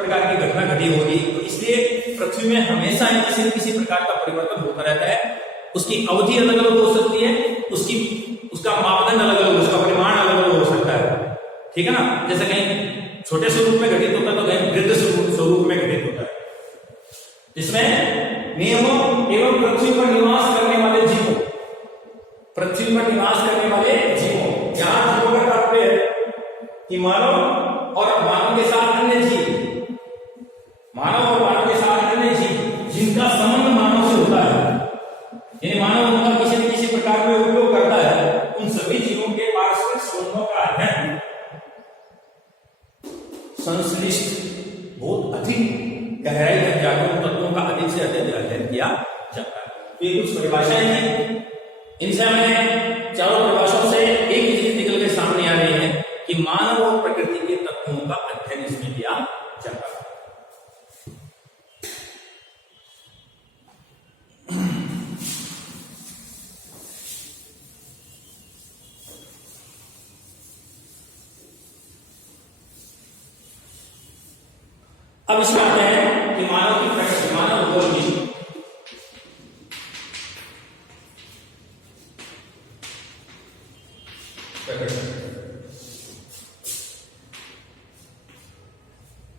प्रकार की घटना घटी होगी। तो इसलिए पृथ्वी में हमेशा किसी न किसी प्रकार का परिवर्तन होता रहता है। उसकी अवधि अलग अलग हो सकती है, उसका मापदंड अलग अलग, उसका परिमाण अलग अलग हो सकता है, ठीक है ना। जैसे कहीं छोटे स्वरूप में घटित होता है तो कहीं वृद्ध स्वरूप में घटित होता है। इसमें नियमों एवं पृथ्वी पर निवास करने वाले जीवों, पृथ्वी पर निवास करने वाले जीवों, यहां जीवों का तात्पर्य है कि मानव और मानव के साथ अन्य जीव, मानव और मानव के साथ अन्य जीव जिनका संबंध मानव से होता है, यानी मानव उनका किसी न किसी प्रकार में उपयोग करता है, उन सभी जीवों के पारस्परिक संबंधों का अध्ययन संश्लिष्ट बहुत अधिक गहराई तक जाकर उन तत्वों का अधिक से अधिक अध्ययन किया जाता है। तो ये कुछ परिभाषाएं हैं, इनसे हमें चारों परिभाषाओं से एक ही चीज निकल के सामने आ रही है कि मानव और प्रकृति के तत्वों का अध्ययन इसमें किया जाता है। अब इसमें आते हैं कि मानव की प्रकृति, मानव भूगोल की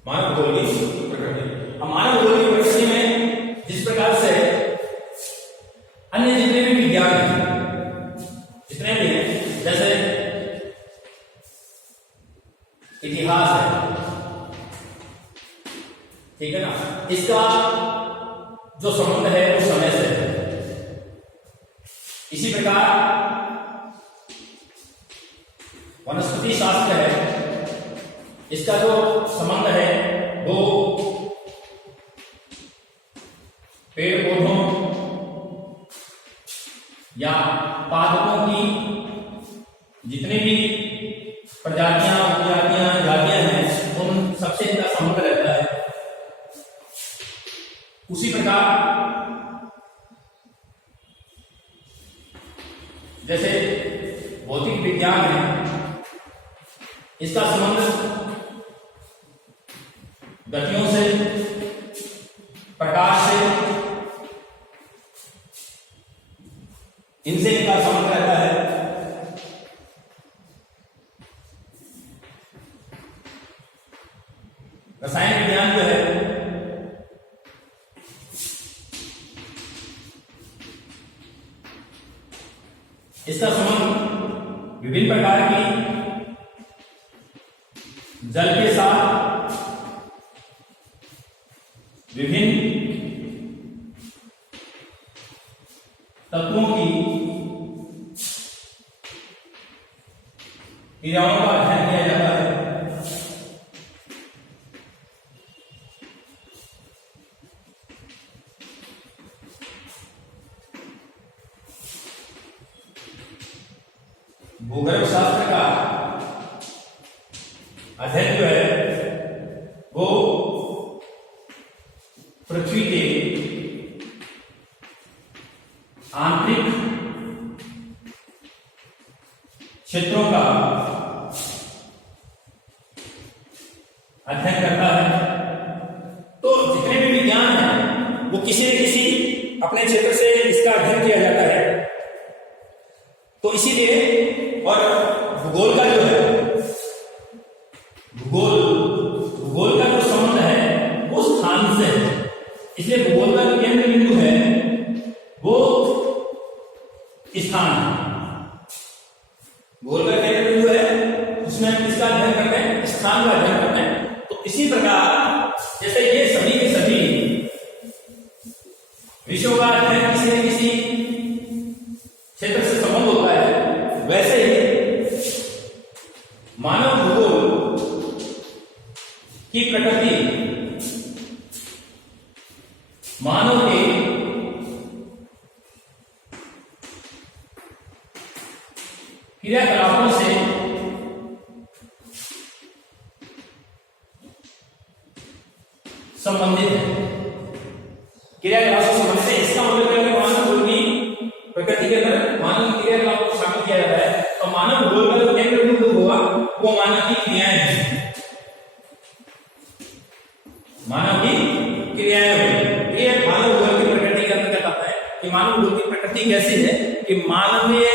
मानव भूगोल की प्रकृति। अब मानव भूगोल की प्रकृति में जिस प्रकार से अन्य जितने भी विज्ञान हैं, जितने भी हैं, जैसे इतिहास है, ठीक है ना, इसका जो संबंध है वो समय से है। इसी प्रकार वनस्पति शास्त्र है, इसका जो संबंध है वो पेड़ पौधों या पादपों की जितनी भी प्रजातियां, उपजातियां, जातियां हैं, उन सबसे इनका संबंध रहता है। उसी प्रकार जैसे भौतिक विज्ञान है, इसका संबंध गतियों से, प्रकाश से, इनसे इनका संबंध रहता है। रसायन विज्ञान जो है इसका संबंध विभिन्न प्रकार की जल के साथ विभिन्न तत्वों की क्रियाओं का अध्ययन किया जाता है। भूगर्भ शास्त्र का अध्ययन जो है वो पृथ्वी के आंतरिक क्षेत्रों का अध्ययन करता है। तो जितने भी विज्ञान हैं वो किसी न किसी अपने क्षेत्र से इसका अध्ययन किया जाता है। तो इसीलिए और भूगोल का जो है, भूगोल का जो संबंध है वो स्थान से है। इसलिए भूगोल का जो केंद्र बिंदु है वो स्थान है। भूगोल का केंद्र बिंदु है, उसमें हम किसका अध्ययन करते हैं? स्थान का अध्ययन करते हैं। तो इसी प्रकार जैसे ये सभी के सभी विषयों का अध्ययन किसी न किसी क्षेत्र से संबंध होता है, वैसे ही मानव भूगोल की प्रकृति मानव के क्रियाकलापों से संबंधित है। क्रियाकलापों से संबंधित है, इसका मतलब है कि मानव भूगोल की प्रकृति के अंदर मानव की क्रियाकलापों को शामिल किया जाता है। तो मानव भूगोल का जो केंद्र बिंदु होगा वो मानव की क्रियाएं हैं। मानव की क्रियाएं हुई। ये मानव भूगोल की प्रकृति के अंतर्गत आता है कि मानव भूगोल की प्रकृति कैसी है कि मानवीय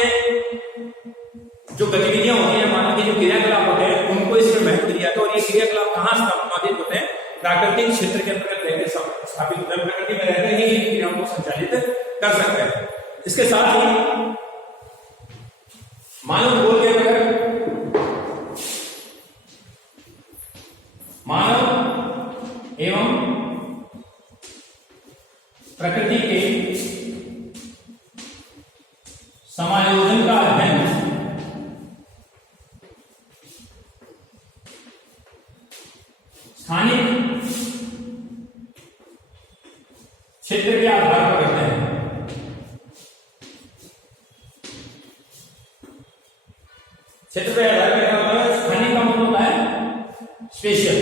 जो गतिविधियां होती है, मानव के जो क्रियाकलाप होते हैं, उनको इसमें महत्व दिया था। और ये क्रियाकलाप कहाँ संपादित होते हैं? प्राकृतिक क्षेत्र के अंतर्गत रहकर स्थापित होते हैं। प्रकृति में रहकर ही इन क्रियाओं को संचालित कर सकते हैं। इसके साथ ही मानव भूगोल के अंतर्गत मानव एवं प्रकृति के समायोजन का अध्ययन स्थानिक क्षेत्र के आधार पर करते हैं। क्षेत्र पे आधार पर क्या होता है? स्थानिक का मतलब होता है स्पेशल।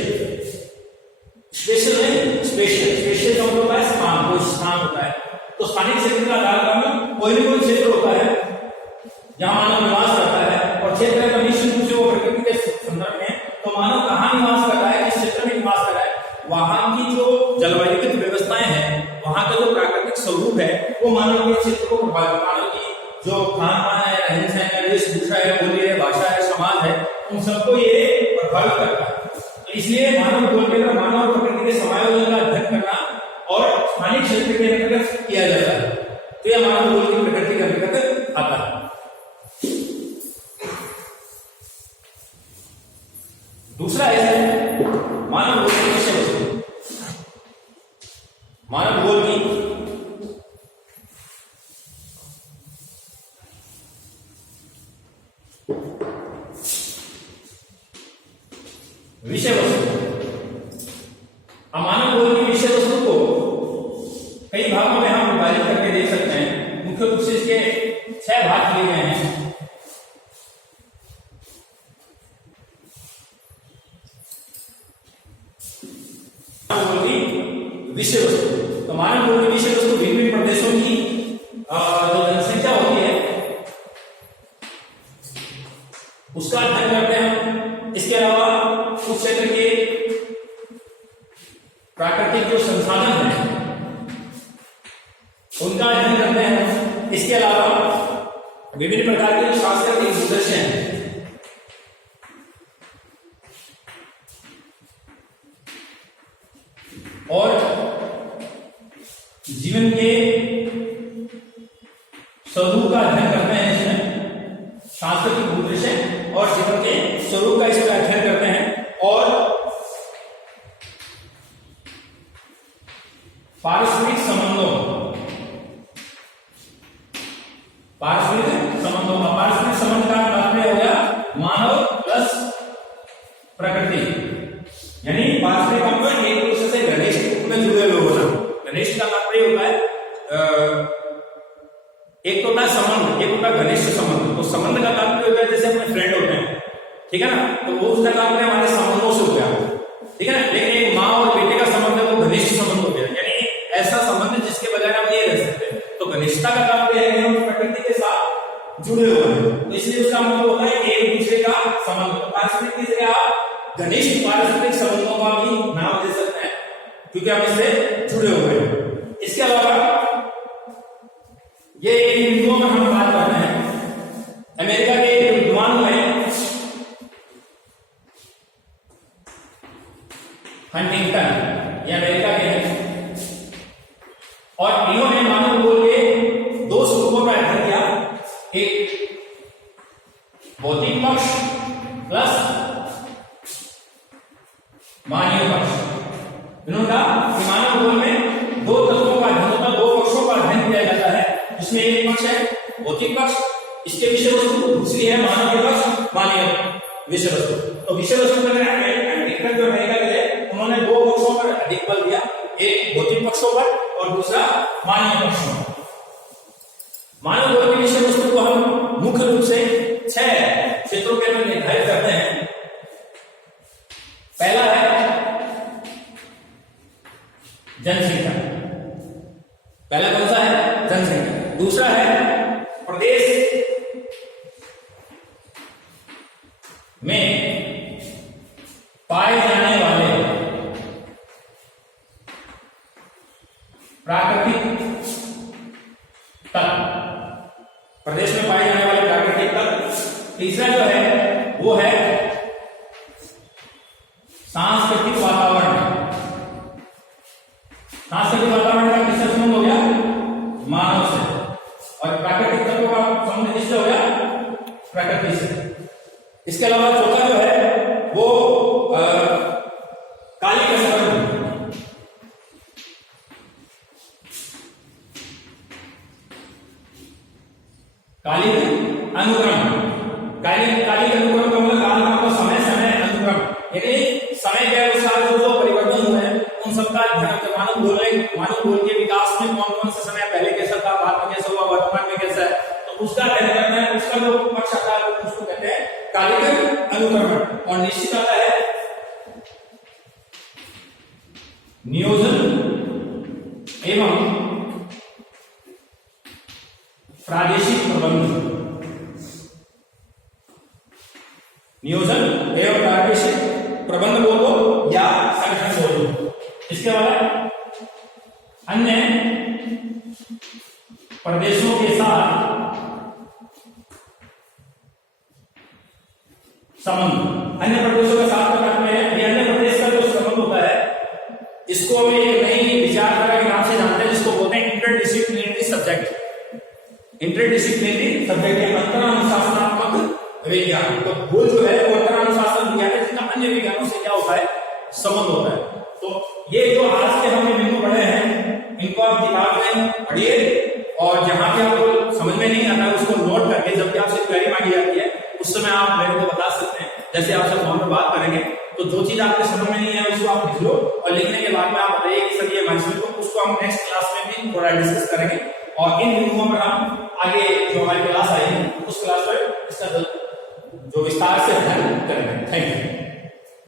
स्पेशल है स्पेशल, स्पेशल का मतलब होता है स्थान, कोई स्थान होता है। तो स्थानिक क्षेत्र का आधार पर कोई भी कोई क्षेत्र होता है जहां मानव निवास करता है, और क्षेत्र का निश्चित रूप से वो प्रकृति के संदर्भ में, तो मानव कहाँ निवास कर रहा है, किस क्षेत्र में निवास कर रहा है, वहां की जो जलवायुगत व्यवस्थाएं हैं, वहां का जो प्राकृतिक स्वरूप है, वो मानव के क्षेत्र को प्रभावित, मानव की जो खान पान है, रहन सहन है, वेशभूषा है, बोली है, भाषा है, समाज है, उन सबको ये प्रभावित करता है। तो इसलिए मानव भूगोल के अंदर मानव और प्रकृति के समायोजन का अध्ययन करना और स्थानिक क्षेत्र के अंतर्गत किया जाता है। तो यह मानव भूगोल की प्रकृति के अंतर्गत आता है। दूसरा है मानव भूगोल की विषय वस्तु। मानव भूगोल की विषय वस्तु। मानव भूगोल की विषय वस्तु को कई भागों में हम विभाजित करके देख सकते हैं। मुख्य रूप से इसके 6 भाग दिए गए हैं। विषय वस्तु, तो मानव भूगोल की विषय वस्तु भिन्न भिन्न प्रदेशों की जो जनसंख्या होती है उसका अध्ययन करते हैं। इसके अलावा उस क्षेत्र के प्राकृतिक जो संसाधन हैं उनका अध्ययन करते हैं। इसके अलावा विभिन्न प्रकार के सांस्कृतिक उद्देश्य हैं, और जीवन के स्वरूप का अध्ययन करते हैं। इसमें सांस्कृतिक उद्देश्य और जीवन के स्वरूप का इसमें अध्ययन करते हैं, और पारस्परिक संबंधों का पारस्परिक संबंध का तात्पर्य हो गया मानव प्लस प्रकृति, यानी पारस्परिक संबंध एक दूसरे से घनिष्ठ रूप में जुड़े हुए होना। घनिष्ठ का तात्पर्य होता है एक तो होता है संबंध, एक होता है घनिष्ठ संबंध। तो संबंध का तात्पर्य होता है जैसे अपने फ्रेंड होते हैं, ठीक है ना, तो वो उसका तात्पर्य हमारे संबंधों से हो गया, ठीक है ना। लेकिन एक माँ और बेटे का संबंध है वो घनिष्ठ संबंध हो गया, यानी ऐसा संबंध जिसके बगैर हम नहीं रह सकते। तो घनिष्ठता का तात्पर्य है हम प्रकृति के साथ जुड़े हुए हैं, तो इसलिए उसका मतलब होता है एक दूसरे का संबंध। तो पारस्परिक की जगह आप घनिष्ठ पारस्परिक संबंधों का भी नाम दे सकते हैं, क्योंकि हम इससे जुड़े हुए हैं। इसके अलावा ये बिंदुओं में हम बात करते हैं। अमेरिका के एक विद्वान हुए हंटिंगटन, ये अमेरिका के हैं, और इन्होंने मानव भूगोल के 2 स्वरूपों का अध्ययन किया। एक भौतिक पक्ष प्लस मानवीय पक्ष। इन्होंने कहा कि मानव भूगोल में 2 तत्वों का अध्ययन होता है, 2 पक्षों का अध्ययन किया जाता है, जिसमें एक पक्ष है भौतिक पक्ष, इसके विषय वस्तु, दूसरी है मानवीय पक्ष, मानवीय विषय वस्तु। तो विषय वस्तु जो अमेरिका के थे उन्होंने 2 पक्षों पर अधिक बल दिया, एक भौतिक पक्षों पर और दूसरा मानवीय पक्षों पर। मानव भूगोल की विषय वस्तु को हम मुख्य रूप से 6 क्षेत्रों के अंदर निर्धारित करते हैं। पहला है जनसंख्या, पहला कौन सा है? जनसंख्या। दूसरा है प्रदेश में पाए जाने वाले प्राकृतिक तत्व, प्रदेश में पाए जाने वाले प्राकृतिक तत्व। तीसरा जो है वो है सांस्कृतिक वातावरण। सांस्कृतिक वातावरण का किससे संबंध हो गया? मानव से। और प्राकृतिक तत्वों का संबंध किससे हो गया? प्रकृति से। इसके अलावा चौथा जो है वो कालिक अनुक्रम। कालिक अनुक्रम, कालिक अनुक्रम का मतलब काल का समय समय अनुक्रम, यानी समय के अनुसार जो परिवर्तन हुए हैं उन सबका मानव गोल के विकास में कौन कौन से समय पहले कैसा था, बाद में कैसा हुआ, वर्तमान में कैसा है, तो उसका अध्ययन करना है। उसका जो पक्ष आता है उसको कहते हैं कालिक अनुक्रमण। और निश्चित आता है नियोजन एवं प्रादेशिक प्रबंध। नियोजन एवं प्रादेशिक प्रबंध बोलो या संगठन बोलो। इसके बाद अन्य प्रदेशों के साथ संबंध। अन्य प्रदेशों के साथ अन्य प्रदेश का जो संबंध होता है इसको हम एक नई विचारधारा के नाम से जानते हैं, जिसको बोलते हैं इंटरडिसिप्लिनरी सब्जेक्ट। इंटरडिसिप्लिनरी सब्जेक्ट है अंतरानुशासनात्मक विज्ञान। तो गोल जो है वो अंतरानुशासन विज्ञान है, जिसका अन्य विज्ञानों से क्या होता है? संबंध होता है। तो ये जो आज के हमने बिंदु पढ़े हैं इनको आप दिमाग में पढ़िए, और जहां पे आपको समझ में नहीं आता उसको नोट करके जब भी आपसे क्वेरी मांगी जाती है उस समय आप मेरे को बता सकते हैं। जैसे आपसे फोन में बात करेंगे तो जो चीज आपके समझ में नहीं है उसको आप लिख लो, और लिखने के बाद में आप बताइए कि सर ये मैंने को, उसको हम नेक्स्ट क्लास में भी थोड़ा डिस्कस करेंगे। और इन बिंदुओं पर हम आगे जो हमारी क्लास आएगी उस क्लास पर इसका जो विस्तार से अध्ययन करेंगे। Thank you.